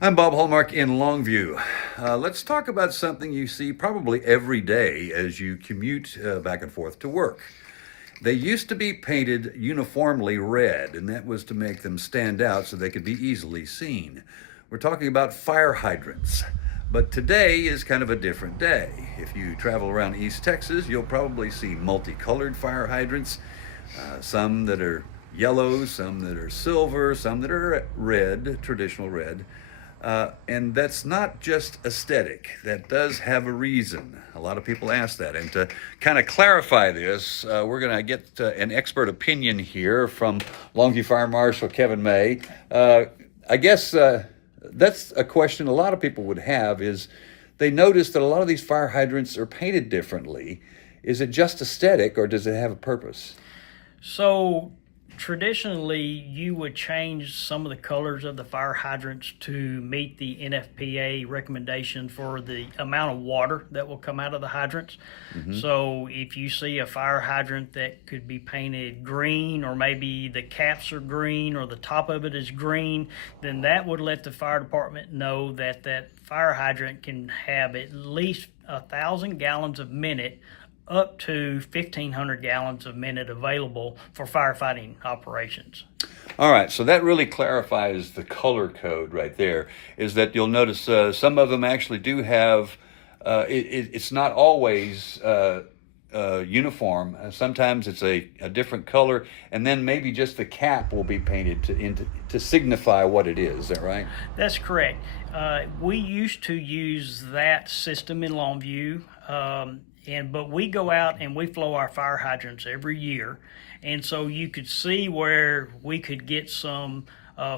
I'm Bob Hallmark in Longview. Let's talk about something you see probably every day as you commute back and forth to work. They used to be painted uniformly red, and that was to make them stand out so they could be easily seen. We're talking about fire hydrants. But today is kind of a different day. If you travel around East Texas, you'll probably see multicolored fire hydrants, some that are yellow, some that are silver, some that are red, traditional red. And that's not just aesthetic. That does have a reason. A lot of people ask that. And to kind of clarify this, we're going to get an expert opinion here from Longview Fire Marshal Kevin May. I guess that's a question a lot of people would have is they notice that a lot of these fire hydrants are painted differently. Is it just aesthetic or does it have a purpose? So traditionally, you would change some of the colors of the fire hydrants to meet the NFPA recommendation for the amount of water that will come out of the hydrants. So if you see a fire hydrant that could be painted green, or maybe the caps are green or the top of it is green, then that would let the fire department know that that fire hydrant can have at least 1,000 gallons a minute up to 1,500 gallons a minute available for firefighting operations. All right, so that really clarifies the color code right there, is that you'll notice some of them actually do have, it's not always uniform. Sometimes it's a different color, and then maybe just the cap will be painted to signify what it is. Is that right? That's correct. We used to use that system in Longview. But we go out and we flow our fire hydrants every year, and so you could see where we could get some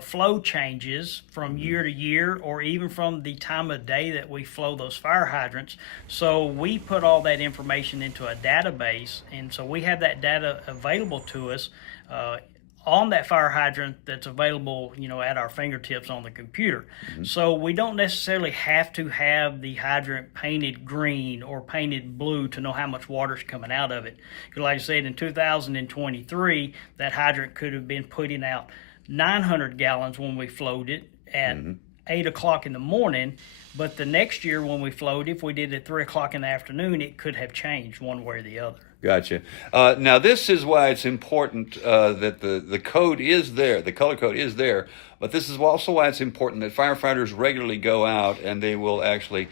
flow changes from year to year, or even from the time of day that we flow those fire hydrants. So we put all that information into a database, and so we have that data available to us on that fire hydrant that's available, at our fingertips on the computer. So we don't necessarily have to have the hydrant painted green or painted blue to know how much water's coming out of it. Because like I said, in 2023, that hydrant could have been putting out 900 gallons when we flowed it at 8 o'clock in the morning, but the next year when we flowed, if we did it at 3 o'clock in the afternoon, it could have changed one way or the other. Gotcha. Now, this is why it's important that the code is there, the color code is there, but this is also why it's important that firefighters regularly go out and they will actually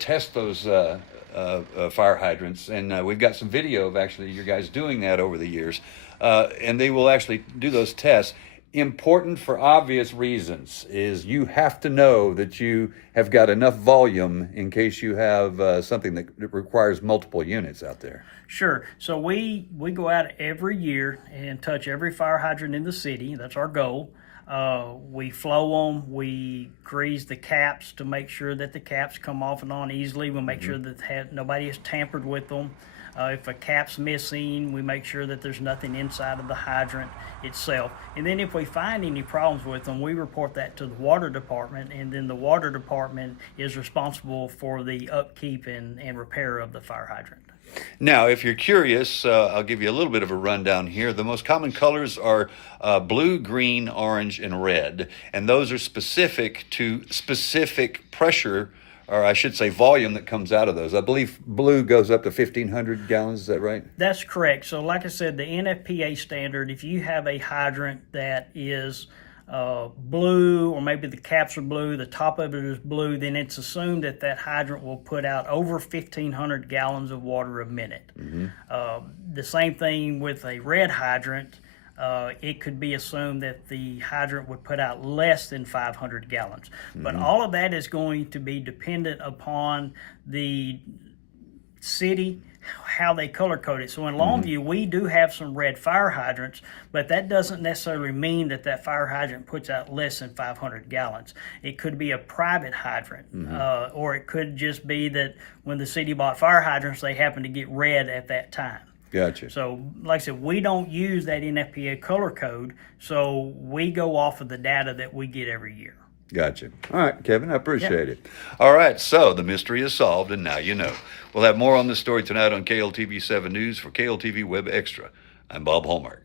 test those fire hydrants. And we've got some video of actually your guys doing that over the years, and they will actually do those tests. Important for obvious reasons is you have to know that you have got enough volume in case you have something that requires multiple units out there. Sure. So we go out every year and touch every fire hydrant in the city. That's our goal. We flow them. We grease the caps to make sure that the caps come off and on easily. We make sure that nobody has tampered with them. If a cap's missing, we make sure that there's nothing inside of the hydrant itself. And then if we find any problems with them, we report that to the water department, and then the water department is responsible for the upkeep and repair of the fire hydrant. Now, if you're curious, I'll give you a little bit of a rundown here. The most common colors are blue, green, orange, and red, and those are specific to specific pressure, or I should say volume, that comes out of those. I believe blue goes up to 1,500 gallons. Is that right? That's correct. So like I said, the NFPA standard, if you have a hydrant that is blue, or maybe the caps are blue, the top of it is blue, then it's assumed that that hydrant will put out over 1,500 gallons of water a minute. The same thing with a red hydrant. It could be assumed that the hydrant would put out less than 500 gallons. But all of that is going to be dependent upon the city, how they color code it. So in Longview, we do have some red fire hydrants, but that doesn't necessarily mean that that fire hydrant puts out less than 500 gallons. It could be a private hydrant, or it could just be that when the city bought fire hydrants, they happen to get red at that time. Gotcha. So, like I said, we don't use that NFPA color code, so we go off of the data that we get every year. Gotcha. All right, Kevin, I appreciate it. All right, so the mystery is solved, and now you know. We'll have more on this story tonight on KLTV 7 News. For KLTV Web Extra, I'm Bob Hallmark.